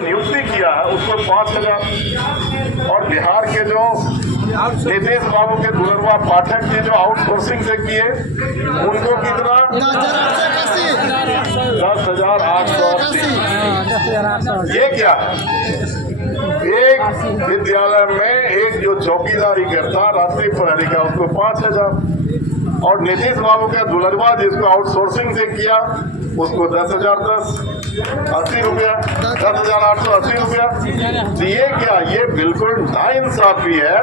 नियुक्ति किया है उसको 5,000 और बिहार के जो नीतीश बाबू के दुलरवा पाठक जी जो आउटसोर्सिंग से किए उनको कितना 10,880। ये क्या है? एक विद्यालय में एक जो चौकीदारी करता रात्रि प्रहरी का उसको 5,000 और नीतीश बाबू का दुलरवा जिसको आउटसोर्सिंग से किया उसको 10,010 80 रुपया 10,880 रुपया। ये क्या? ये बिल्कुल नाइंसाफी है।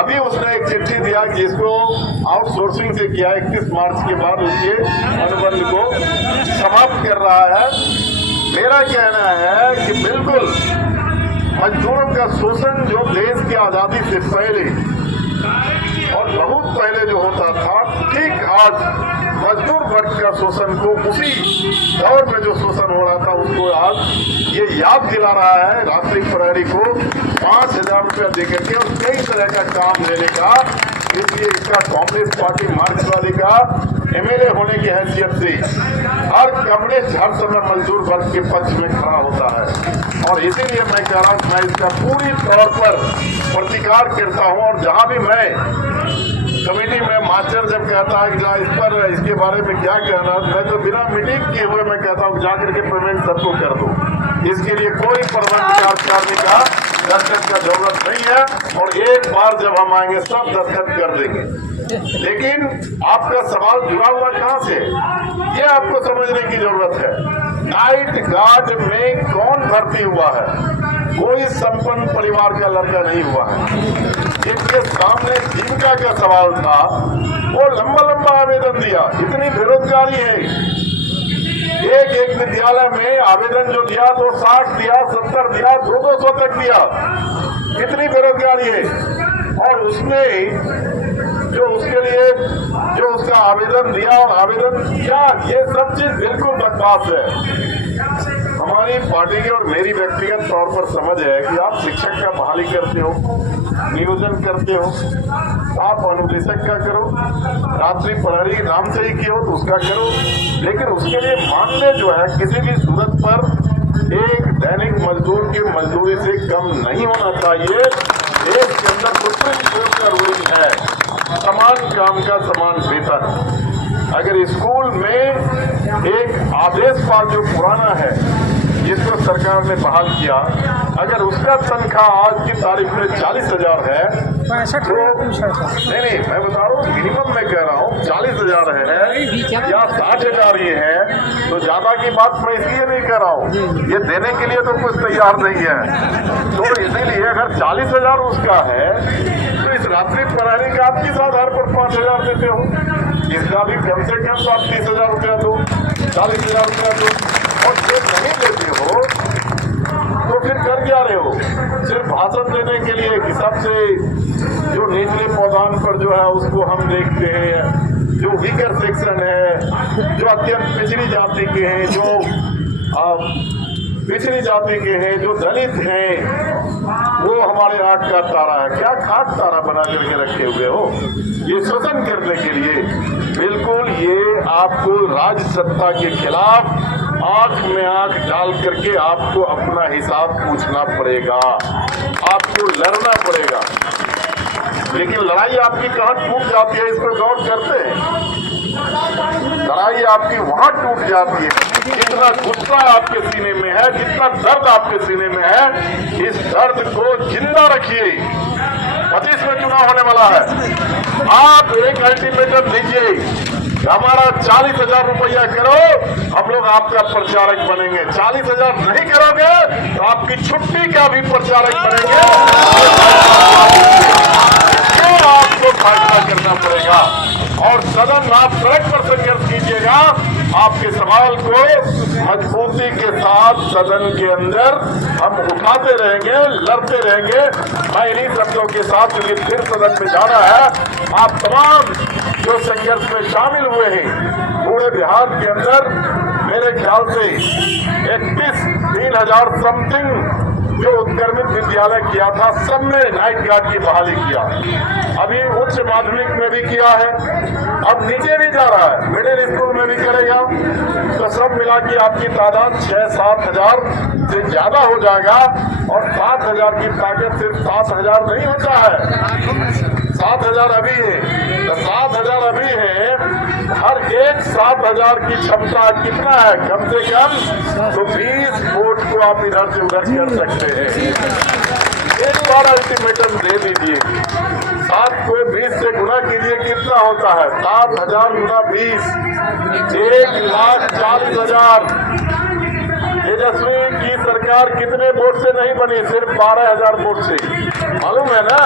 अभी उसने एक चिट्ठी दिया जिसको आउटसोर्सिंग से किया 31 मार्च के बाद उसके अनुबंध को समाप्त कर रहा है। मेरा कहना है कि बिल्कुल मजदूरों का शोषण जो देश की आजादी से पहले और बहुत पहले जो होता था, ठीक आज मजदूर वर्ग का शोषण को उसी दौर में जो शोषण हो रहा था उसको आज ये याद दिला रहा है रात्रि प्रहरी को 5,000 रुपया देकर के और कई तरह का काम लेने का। इसलिए इसका कांग्रेस पार्टी मार्क्सवादी का एमएलए होने की हैसियत से हर कमरे हर समय मजदूर वर्ग के पक्ष में खड़ा होता है और इसीलिए मैं कह रहा हूँ मैं इसका पूरी तौर पर प्रतिकार करता हूँ। और जहाँ भी मैं कमेटी में मास्टर जब कहता है कि इस पर इसके बारे में क्या कहना, मैं तो बिना मीटिंग किए हुए मैं कहता हूँ जाकर के पेमेंट सबको कर दो। इसके लिए कोई प्रबंध करने का दस्तखत का जरूरत नहीं है और एक बार जब हम आएंगे सब दस्तखत कर देंगे। लेकिन आपका सवाल जुड़ा हुआ कहाँ से, ये आपको समझने की जरूरत है। नाइट गार्ड में कौन भर्ती हुआ है? कोई संपन्न परिवार का लड़का नहीं हुआ है। जिनके सामने जीविका का सवाल था वो लंबा लंबा आवेदन दिया। इतनी बेरोजगारी है, एक विद्यालय में आवेदन जो दिया तो 60 दिया, 70 दिया, 200 तक दिया। कितनी बेरोजगारी है। और उसने जो उसके लिए जो उसका आवेदन दिया और आवेदन किया, ये सब चीज बिल्कुल बकवास है। हमारी पार्टी की और मेरी व्यक्तिगत तौर पर समझ है कि आप शिक्षक का बहाली करते हो, नियोजन करते हो, आप अनुदेशक का करो, रात्रि प्रहरी नाम से ही किया हो तो उसका करो, लेकिन उसके लिए मानदेय जो है किसी भी सूरत पर एक दैनिक मजदूर की मजदूरी से कम नहीं होना चाहिए। देश के अंदर सुप्रीम कोर्ट का रूलिंग है समान काम का समान वेतन। अगर स्कूल में एक आदेश पाल जो पुराना है जिसको सरकार ने बहाल किया, अगर उसका तनख्वाह आज की तारीख में 40,000 है तो नहीं मैं बता रहा हूँ मिनिमम मैं कह रहा हूँ 40,000 है या 60,000 ये है तो ज्यादा की बात मैं इसलिए नहीं कह रहा हूँ, ये देने के लिए तो कुछ तैयार नहीं है। तो इसीलिए अगर 40,000 उसका है तो इस रात्रि प्रहरी का आप किस आधार पर 5,000 देते हो? इसका भी कम से कम तो आप 30,000 रुपया दो, 40,000 रुपया दो। और जो नहीं देते हो तो फिर कर क्या रहे हो? सिर्फ भाषण देने के लिए कि सबसे जो निचले पौधान पर जो है उसको हम देखते हैं, जो वीकर सेक्शन है, जो अत्यंत पिछड़ी जाति के हैं, जो पिछड़ी जाति के हैं, जो दलित हैं, वो हमारे आंख का तारा है। क्या खाक तारा बना करके रखे हुए हो? ये शोषण करने के लिए बिल्कुल ये आपको राज्य सत्ता के खिलाफ आंख में आंख डाल करके आपको अपना हिसाब पूछना पड़ेगा, आपको लड़ना पड़ेगा। लेकिन लड़ाई आपकी कहाँ टूट जाती है इसको गौर करते हैं? लड़ाई आपकी वहां टूट जाती है जितना गुस्सा आपके सीने में है, जितना दर्द आपके सीने में है। इस दर्द को जिंदा रखिए। 25 में चुनाव होने वाला है। आप एक अल्टीमेटम दीजिए, हमारा 40,000 रुपया करो, हम लोग आपका प्रचारक बनेंगे। 40,000 नहीं करोगे तो आपकी छुट्टी का भी प्रचारक बनेंगे। क्यों आपको फैसला करना पड़ेगा और सदन आप सड़क पर संघर्ष कीजिएगा। आपके सवाल को मजबूती के साथ सदन के अंदर हम उठाते रहेंगे, लड़ते रहेंगे। मैं इन्हीं शब्दों के साथ क्योंकि फिर सदन में जाना है, आप तमाम जो संघर्ष में शामिल हुए हैं पूरे बिहार के अंदर मेरे ख्याल से 31 3000 समथिंग जो उत्क्रमित विद्यालय किया था, सब में नाइट गार्ड की बहाली किया। अभी उच्च माध्यमिक में भी किया है, अब नीचे भी जा रहा है, मिडिल स्कूल में भी करेगा। तो सब मिला के आपकी तादाद 6-7 हजार से ज्यादा हो जाएगा। और 7,000 की ताकत सिर्फ 7,000 नहीं होता है, 7,000 अभी है, तो 7,000 अभी है। हर एक 7,000 की क्षमता कितना है, कम से कम तो 20 वोट को आप इधर से उधर कर सकते हैं। एक बार अल्टीमेटम दे दीजिए, 7 को 20 से गुना कीजिए, कितना होता है 7,000 गुना 20, 1,40,000। तेजस्वी की सरकार कितने वोट से नहीं बनी, सिर्फ 12,000 वोट से, मालूम है ना।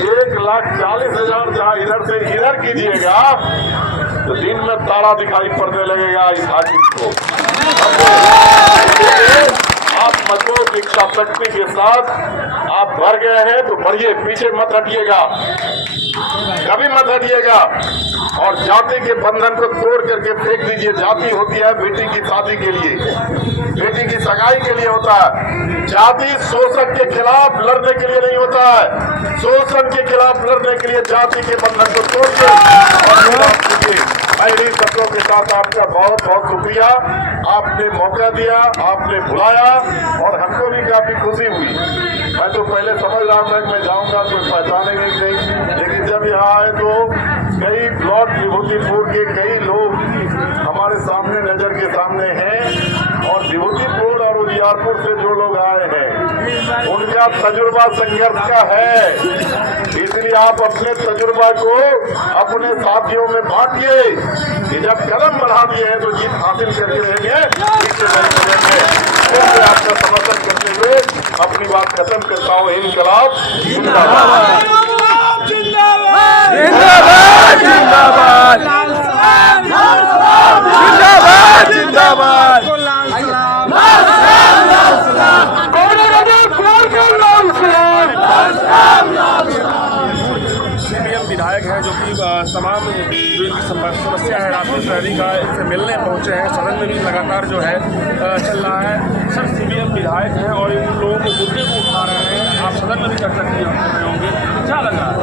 1,40,000 जहाँ इधर से इधर कीजिएगा तो दिन में तारा दिखाई पड़ने लगेगा इस हाकिम को। आप मजबूत इच्छा शक्ति के साथ आप भर गए हैं तो बढ़िए, पीछे मत हटिएगा, कभी मत हटिएगा। और जाति के बंधन को तोड़ करके फेंक दीजिए। जाति होती है बेटी की शादी के लिए, बेटी की सगाई के लिए होता है। जाति शोषण के खिलाफ लड़ने के लिए नहीं होता है, शोषण के खिलाफ लड़ने के लिए जाति के बंधन को तोड़िए। मेरी शब्दों के साथ आपका बहुत बहुत शुक्रिया। आपने मौका दिया, आपने बुलाया और हमको भी काफी खुशी हुई। मैं तो पहले समझ रहा था कि मैं जाऊंगा कोई पहचानेंगे नहीं, लेकिन जब यहाँ आए तो कई ब्लॉक विभूतिपुर के कई लोग हमारे सामने नजर के सामने हैं। और विभूतिपुर और उजियारपुर से जो लोग आए हैं उनका तजुर्बा संघर्ष का है, इसलिए आप अपने तजुर्बा को अपने साथियों में बांटिए कि जब कदम बढ़ा दिए हैं तो जीत हासिल करके रहेंगे। आपका समर्थन करते हुए अपनी बात खत्म करता हूँ। इनकलाब जिंदाबाद, जिंदाबाद, जिंदाबाद, जिंदाबाद, जिंदाबाद। सीपीएम विधायक हैं जो कि तमाम जो इनकी समस्या है राष्ट्रीय प्रहरी का, इससे मिलने पहुंचे हैं। सदन में भी लगातार जो है चल रहा है। सर, सीपीएम विधायक हैं और इन लोगों के मुद्दे को उठा रहे हैं, आप सदन में भी चर्चा कर रहे होंगे, क्या लग रहा है?